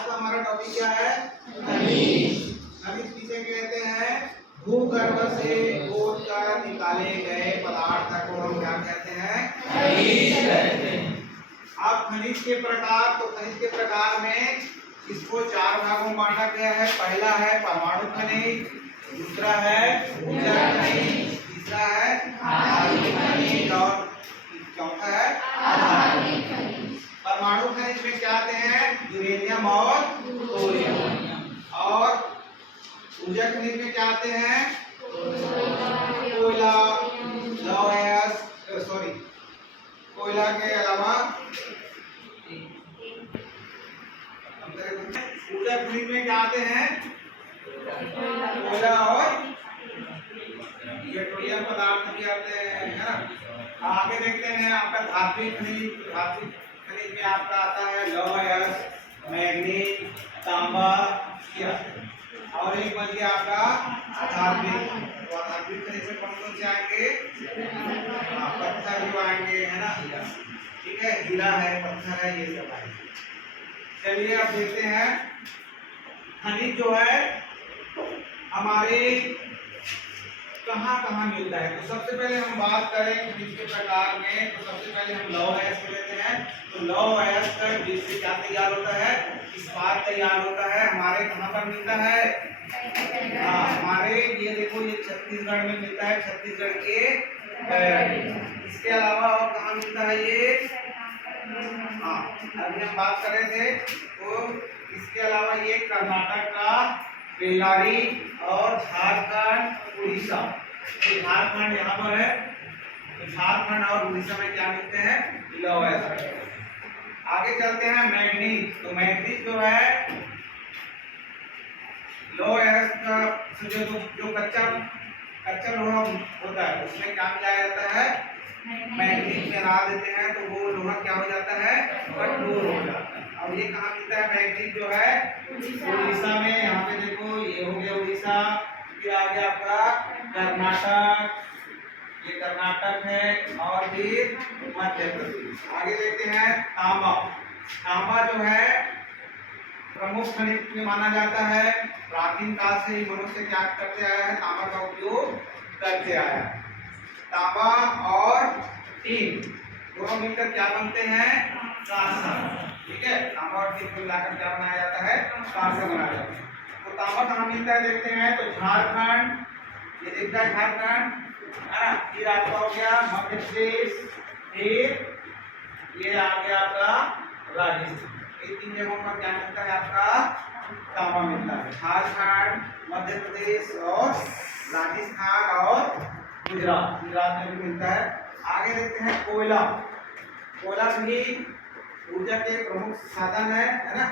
आज का हमारा टॉपिक क्या है? खनिज। खनिज किसे कहते हैं? भूगर्भ से खोद कर निकाले गए पदार्थ को हम क्या कहते हैं? खनिज कहते हैं। अब खनिज के प्रकार, तो खनिज के प्रकार में इसको चार भागों में बांटा गया है। पहला है परमाणु खनिज, दूसरा है ऊर्जा खनिज, तीसरा है धातु खनिज और चौथा है अधातु खनिज। परमाणु खनिज में क्या आते हैं? यूरेनियम और थोरियम। और ऊर्जा खनिज में क्या आते हैं? कोयला, लौह, सॉरी, कोयला के अलावा ऊर्जा खनिज में क्या आते हैं? कोयला और पेट्रोलियम पदार्थ भी आते हैं, है ना। आगे देखते हैं आपका धात्विक खनिज। धात्विक खनिज में आपका आता है लौह, मैग्नीज, तांबा और एक बच गया आपका अधात्विक। तो अधात्विक खनिज में कौन से आएंगे? पत्थर भी आएंगे, है ना, ठीक है, हीरा है, पत्थर है, ये सब आएंगे। चलिए अब देखते हैं खनिज जो है हमारे कहाँ कहाँ मिलता है। तो सबसे पहले हम बात करें खनिज के प्रकार में, तो सबसे पहले हम लौह अयस्क लेते हैं। तो लौह अयस्क जिससे क्या तैयार होता है? इस्पात तैयार होता है। हमारे कहाँ पर मिलता है? हमारे ये देखो, ये छत्तीसगढ़ में मिलता है, छत्तीसगढ़ के। इसके अलावा और कहाँ मिलता है ये? अभी हम बात कर रहे थे, तो इसके अलावा ये कर्नाटक का बेल्लारी और झारखंड, उड़ीसा। तो झारखंड यहाँ पर है, तो झारखंड और उड़ीसा में क्या मिलते हैं? लौह अयस्क। आगे चलते हैं मैग्नीज। तो मैग्नीज जो है लौह अयस्क का जो कच्चा लोहा होता है उसमें क्या मिलाया जाता है? मैग्नीज मिला देते हैं, तो वो लोहा क्या हो जाता है? कठोर हो जाता है। और ये कहाँ मिलता है मैग्नीज जो है? उड़ीसा में। यहाँ पे देखो, ये हो गया उड़ीसा, फिर आ गया आपका कर्नाटक, ये कर्नाटक है, और फिर मध्य प्रदेश। आगे देखते हैं तांबा। तांबा जो है प्रमुख खनिज में माना जाता है। प्राचीन काल से ही मनुष्य क्या करते आया है? तांबा का उपयोग करते आया है। तांबा और टीन दोनों मिलकर क्या बनते हैं? कांसा। ठीक है, तांबा और टीन को मिलाकर क्या बनाया जाता है? कांसा बनाया जाता है। तो तांबा कहाँ मिलता है देखते हैं। तो झारखंड, ये दिखता है झारखंड, है ना, फिर आपका हो गया मध्य प्रदेश, फिर ये आ गया आपका राजस्थान। ये तीन जगहों पर क्या मिलता है? आपका तांबा मिलता है। झारखंड, मध्य प्रदेश और राजस्थान और गुजरात में भी मिलता है। आगे देखते हैं कोयला। कोयला भी ऊर्जा के प्रमुख साधन है ना।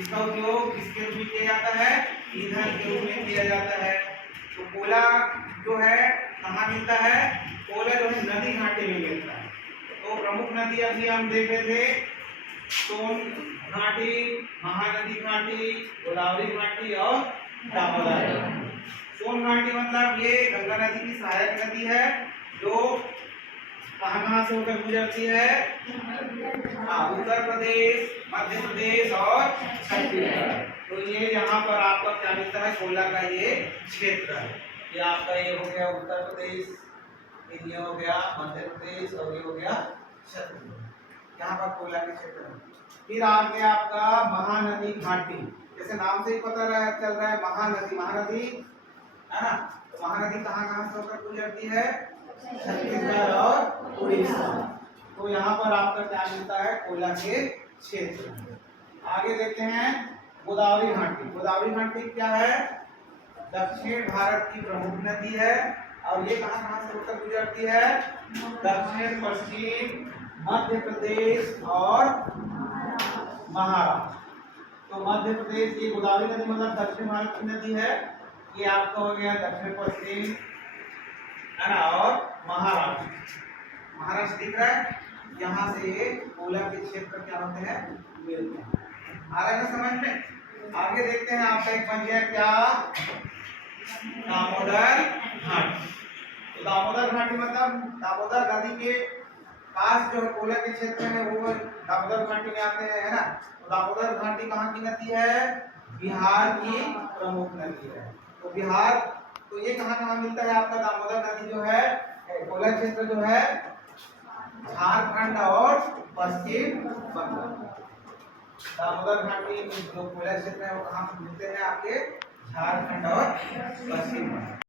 इसका उपयोग किसके रूप में किया जाता है? ईंधन के रूप में किया जाता है। तो कोयला जो है कहाँ मिलता है? कोयला जो है नदी घाटी में मिलता है। तो प्रमुख नदी अभी हम देख रहे थे, सोन घाटी, महानदी घाटी, गोदावरी घाटी और दामोदर घाटी। सोन घाटी मतलब ये गंगा नदी की सहायक नदी है, जो कहाँ से होकर गुजरती है? उत्तर प्रदेश, मध्य प्रदेश और छत्तीसगढ़। तो ये यहाँ पर आपका क्या मिलता है? कोयला का ये क्षेत्र है। ये आपका ये हो गया उत्तर प्रदेश, ये हो गया मध्य प्रदेश और ये हो गया छत्तीसगढ़। यहाँ पर कोयला के क्षेत्र है। फिर आ गया आपका महानदी घाटी। जैसे नाम से ही पता चल रहा है महानदी, महानदी है ना। तो महानदी कहाँ से होकर गुजरती है? छत्तीसगढ़ और उड़ीसा। तो यहाँ पर आपका क्या मिलता है? कोयला के क्षेत्र। आगे देखते हैं गोदावरी घाटी। गोदावरी घाटी क्या है? दक्षिण भारत की प्रमुख नदी है। और ये कहाँ से होकर गुजरती है? दक्षिण पश्चिम मध्य प्रदेश और महाराष्ट्र। तो मध्य प्रदेश, ये गोदावरी नदी मतलब दक्षिण भारत की नदी है। ये आपका हो गया दक्षिण पश्चिम, है ना, और महाराष्ट्र दिख रहा है। यहाँ से कोयला के क्षेत्र क्या होते हैं? मिलते हैं। आ रहा है समझ में? आगे देखते हैं आपका एक बन गया क्या? दामोदर घाटी। दामोदर घाटी मतलब दामोदर नदी के पास जो कोयला के क्षेत्र है वो दामोदर घाटी में आते हैं, है ना। तो दामोदर घाटी कहाँ की नदी है? बिहार की प्रमुख नदी है। तो बिहार, तो ये कहाँ मिलता है आपका दामोदर नदी जो है, कोयला क्षेत्र जो है झारखंड और पश्चिम बंगाल। दामोदर घाटी जो कोयला क्षेत्र है वो कहाँ मिलते हैं आपके झारखंड और पश्चिम बंगाल।